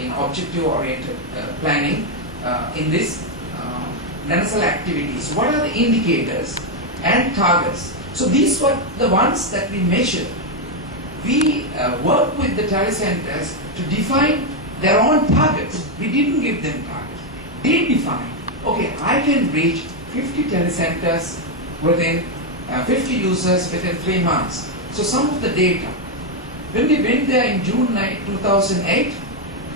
in objective-oriented planning in this NANACEL activities. What are the indicators and targets? So these were the ones that we measured. We worked with the telecenters to define their own targets. We didn't give them targets. They defined, okay, I can reach 50 telecenters within 50 users within 3 months. So some of the data. When we went there in June 2008,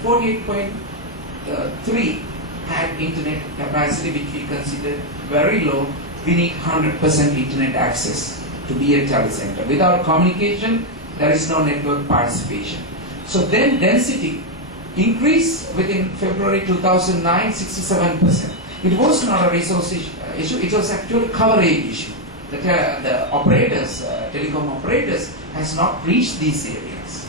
48.3 had internet capacity, which we considered very low. We need 100% internet access to be a telecenter. Without communication, there is no network participation. So then density increased within February 2009, 67%. It was not a resource issue, it was actually a coverage issue. The operators, telecom operators, has not reached these areas.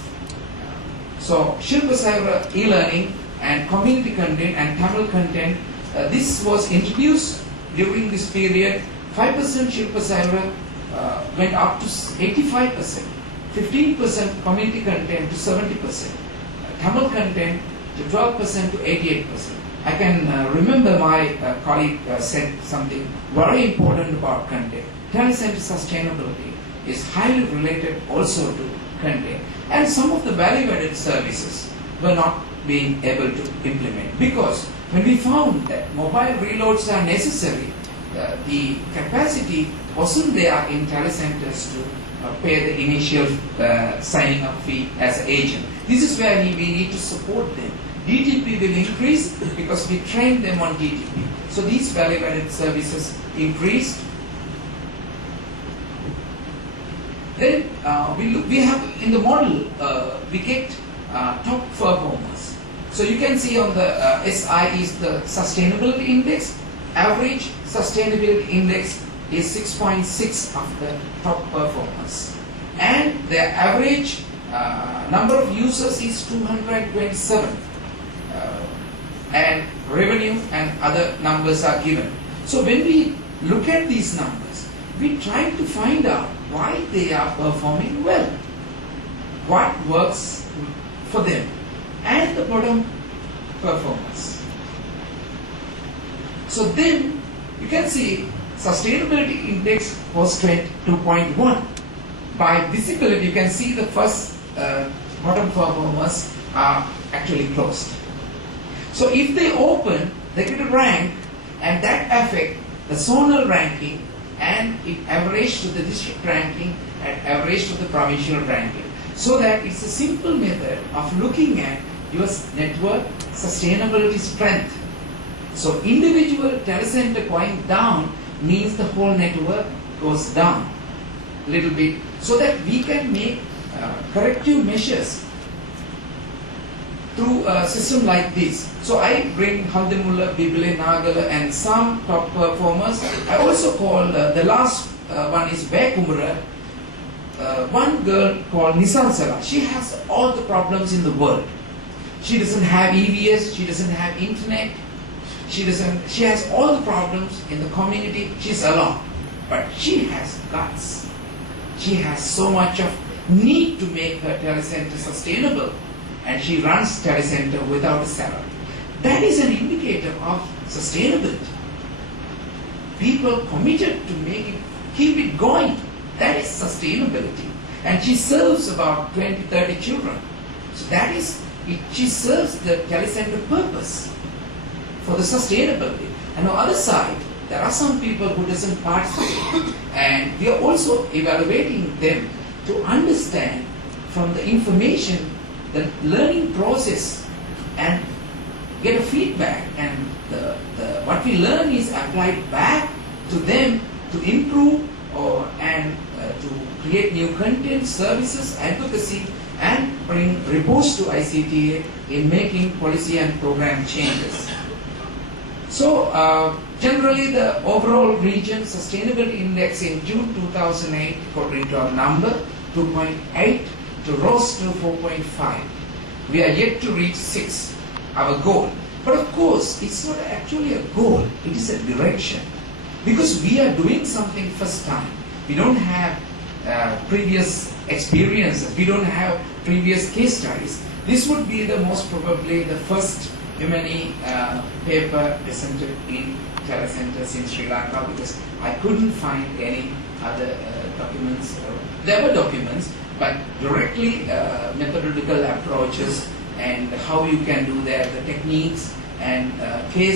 So Shilpa Sayura e-learning and community content and Tamil content, this was introduced during this period. 5% Shilpa Sayura went up to 85%, 15% community content to 70%, Tamil content to 12% to 88%. I can remember my colleague said something very important about content. Telecenter sustainability is highly related also to content, and some of the value-added services were not being able to implement, because when we found that mobile reloads are necessary, the capacity wasn't there in telecenters to pay the initial signing up fee as an agent. This is where we need to support them. DTP will increase because we train them on DTP. So these value-added services increased. Then we have in the model we get top performers. So you can see on the SI is the sustainability index. Average sustainability index is 6.6 of the top performers, and their average number of users is 227, and revenue and other numbers are given. So when we look at these numbers, we try to find out why they are performing well, what works for them, and the bottom performers. So then you can see sustainability index was 2.1. By visibility, you can see the first bottom performers are actually closed. So if they open, they get a rank, and that affect the zonal ranking, and it average to the district ranking and average to the provincial ranking. So that it's a simple method of looking at your network sustainability strength. So individual telecenter going down means the whole network goes down a little bit, so that we can make corrective measures through a system like this. So I bring Haldimulla, Bibile, Nagala and some top performers. I also call the last one is Bekumura. One girl called Nisansala. She has all the problems in the world. She doesn't have EVS, she doesn't have internet, she has all the problems in the community. She's alone, but she has guts. She has so much of need to make her telecenter sustainable, and she runs telecenter without a salary. That is an indicator of sustainability. People committed to keep it going. That is sustainability. And she serves about 20-30 children. So that is, she serves the telecenter purpose for the sustainability. And on the other side, there are some people who doesn't participate, and we are also evaluating them to understand from the information the learning process and get a feedback, and what we learn is applied back to them to improve and to create new content, services, advocacy, and bring reports to ICTA in making policy and program changes. So generally the overall region sustainability index in June 2008 according to our number 2.8 to rose to 4.5. We are yet to reach 6, our goal. But of course, it's not actually a goal, it is a direction. Because we are doing something first time. We don't have previous experiences, we don't have previous case studies. This would be the most probably the first Yemeni paper presented in Jala centers in Sri Lanka, because I couldn't find any other documents. There were documents, but directly methodological approaches and how you can do that, the techniques and case